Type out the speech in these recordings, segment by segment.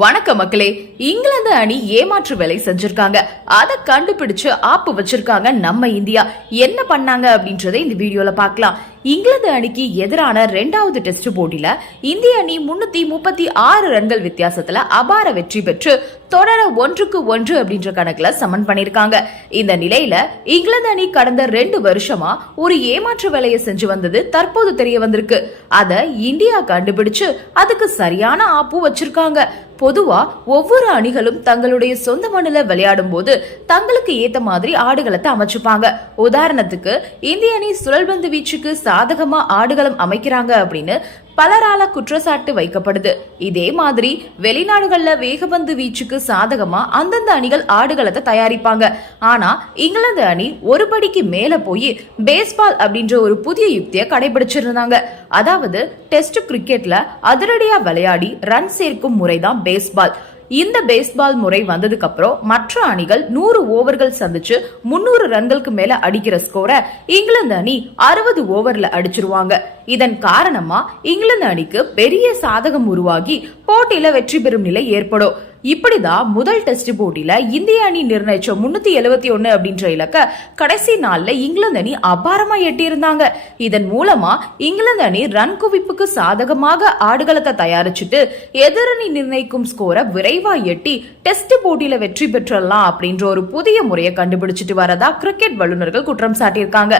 வணக்க மக்களே இங்கிலாந்து அணி ஏமாற்று வேலை செஞ்சிருக்காங்க. அதை கண்டுபிடிச்சு ஆப்பு வச்சிருக்காங்க நம்ம இந்தியா. என்ன பண்ணாங்க அப்படின்றத இந்த வீடியோல பார்க்கலாம். இங்கிலாந்து அணிக்கு எதிரான ரெண்டாவது டெஸ்ட் போட்டியில இந்திய அணி முன்னூத்தி முப்பத்தி ஆறு ரன்கள் வித்தியாசத்துல அபார வெற்றி பெற்று தொடர ஒன்றுக்கு ஒன்று அப்படின்ற கணக்குல சமன் பண்ணிருக்காங்க இந்த நிலையில இங்கிலாந்து அணி கடந்த ரெண்டு வருஷமா ஒரு ஏமாற்று வேலையை செஞ்சு வந்தது தற்போது தெரிய வந்திருக்கு. அத இந்தியா கண்டுபிடிச்சு அதுக்கு சரியான ஆப்பு வச்சிருக்காங்க. பொதுவா ஒவ்வொரு அணிகளும் தங்களுடைய சொந்த மண்ணுல விளையாடும் போது தங்களுக்கு ஏத்த மாதிரி ஆடுகளத்தை அமைச்சுப்பாங்க. உதாரணத்துக்கு இந்திய அணி சுழல்பந்து வீச்சுக்கு சாதகமா ஆடுகளம் அமைக்கிறாங்க அப்படின்னு பலரால குற்றச்சாட்டு வைக்கப்படுது. இதே மாதிரி வெளிநாடுகள்ல வேகபந்து வீச்சுக்கு சாதகமா அந்தந்த அணிகள் ஆடுகளத்தை தயாரிப்பாங்க. ஆனா இங்கிலாந்து அணி ஒரு படிக்கு மேல போய் பேஸ்பால் அப்படின்ற ஒரு புதிய யுக்தியை கடைபிடிச்சிருந்தாங்க. அதாவது டெஸ்ட் கிரிக்கெட்ல அதிரடியா விளையாடி ரன் சேர்க்கும் முறைதான் பேஸ்பால் இந்த பேஸ்பால் முறை வந்ததுக்கு அப்புறம் மற்ற அணிகள் நூறு ஓவர்கள் சந்திச்சு முன்னூறு ரன்களுக்கு மேல அடிக்கிற ஸ்கோரை இங்கிலாந்து அணி அறுபது ஓவர்ல அடிச்சிருவாங்க. இதன் காரணமா இங்கிலாந்து அணிக்கு பெரிய சாதகம் உருவாகி போட்டியில வெற்றி பெறும் நிலை ஏற்படும். இப்படிதான் முதல் டெஸ்ட் போட்டியில இந்திய அணி நிர்ணயிச்ச முன்னூத்தி எழுபத்தி ஒன்னு அப்படின்ற இலக்க கடைசி நாள்ல இங்கிலாந்து அணி அபாரமா எட்டியிருந்தாங்க. இதன் மூலமா இங்கிலாந்து அணி ரன் குவிப்புக்கு சாதகமாக ஆடுகளத்தை தயாரிச்சுட்டு எதிரணி நிர்ணயிக்கும் ஸ்கோரை விரைவா எட்டி டெஸ்ட் போட்டியில வெற்றி பெற்றலாம் அப்படின்ற ஒரு புதிய முறையை கண்டுபிடிச்சிட்டு வரதா கிரிக்கெட் வல்லுநர்கள் குற்றம் சாட்டியிருக்காங்க.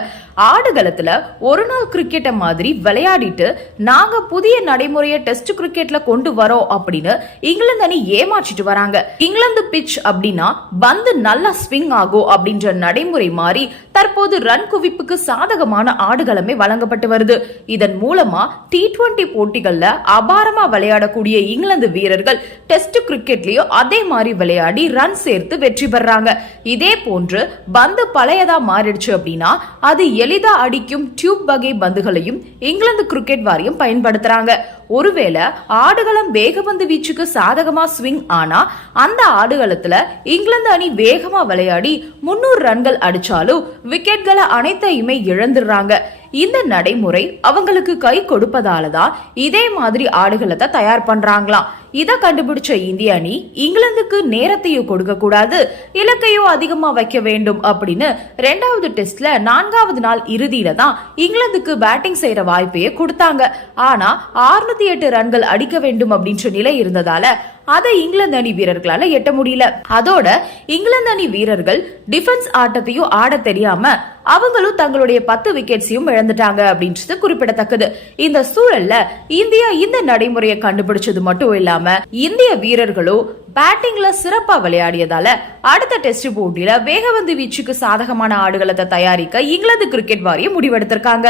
ஆடுகளத்துல ஒரு நாள் கிரிக்கெட்டை மாதிரி விளையாடிட்டு நாங்க புதிய நடைமுறையை டெஸ்ட் கிரிக்கெட்ல கொண்டு வரோம் அப்படின்னு இங்கிலாந்து அணி ஏமாற்றிட்டு வராங்க. இங்கிலாந்து பிட்ச் அப்படின்னா பந்து நல்லா ஸ்விங் ஆகும் அப்படின்ற நடைமுறை மாறி தற்போது ரன் குவிப்புக்கு சாதகமான ஆடுகளமே வழங்கப்பட்டு வருது. இதன் மூலமா டி டுவெண்டி போட்டிகள்ல அபாரமா விளையாடக்கூடிய இங்கிலாந்து வீரர்கள் டெஸ்ட் கிரிக்கெட்லயும் அதே மாதிரி விளையாடி ரன் சேர்த்து வெற்றி பெறாங்க. இதே போன்று பந்து பழையதா மாறிடுச்சு அப்படின்னா அது எளிதா அடிக்கும் டியூப் வகை பந்துகளையும் இங்கிலாந்து கிரிக்கெட் வாரியம் பயன்படுத்துறாங்க. ஒருவேளை ஆடுகளம் வேகபந்து வீச்சுக்கு சாதகமா ஸ்விங் ஆனா அந்த ஆடுகளத்துல இங்கிலாந்து அணி வேகமா விளையாடி முன்னூறு ரன்கள் அடிச்சாலும் விக்கெட்களை அனைத்தையுமே இழந்துடுறாங்க. இந்த நடைமுறை அவங்களுக்கு கை கொடுப்பதால தான் இதே மாதிரி ஆடுகளத்தை தயார் பண்றாங்களாம். இதை கண்டுபிடிச்ச இந்திய அணி இங்கிலாந்துக்கு நேரத்தையும் கொடுக்க கூடாது இலக்கையும் அதிகமா வைக்க வேண்டும் அப்படின்னு ரெண்டாவது டெஸ்ட்ல நான்காவது நாள் இறுதியில தான் இங்கிலாந்துக்கு பேட்டிங் செய்யற வாய்ப்பையே கொடுத்தாங்க. ஆனா அறுநூத்தி எட்டு ரன்கள் அடிக்க வேண்டும் அப்படின்ற நிலை இருந்ததால அதை இங்கிலாந்து அணி வீரர்களால எட்ட முடியல. அதோட இங்கிலாந்து அணி வீரர்கள் டிஃபென்ஸ் ஆட்டத்தையும் ஆட தெரியாம அவங்களும் தங்களுடைய பத்து விக்கெட்ஸையும் இழந்துட்டாங்க அப்படின்றது குறிப்பிடத்தக்கது. இந்த சூழல்ல இந்தியா இந்த நடைமுறையை கண்டுபிடிச்சது மட்டும் இல்லாம இந்திய வீரர்களும் பேட்டிங்ல சிறப்பா விளையாடியதால அடுத்த டெஸ்ட் போட்டியில வேகவந்து வீச்சுக்கு சாதகமான ஆடுகளத்தை தயாரிக்க இங்கிலாந்து கிரிக்கெட் வாரியம் முடிவெடுத்திருக்காங்க.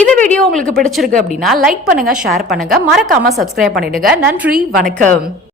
இந்த வீடியோ உங்களுக்கு பிடிச்சிருக்கு அப்படின்னா லைக் பண்ணுங்க ஷேர் பண்ணுங்க. மறக்காம சப்ஸ்கிரைப் பண்ணிடுங்க. நன்றி வணக்கம்.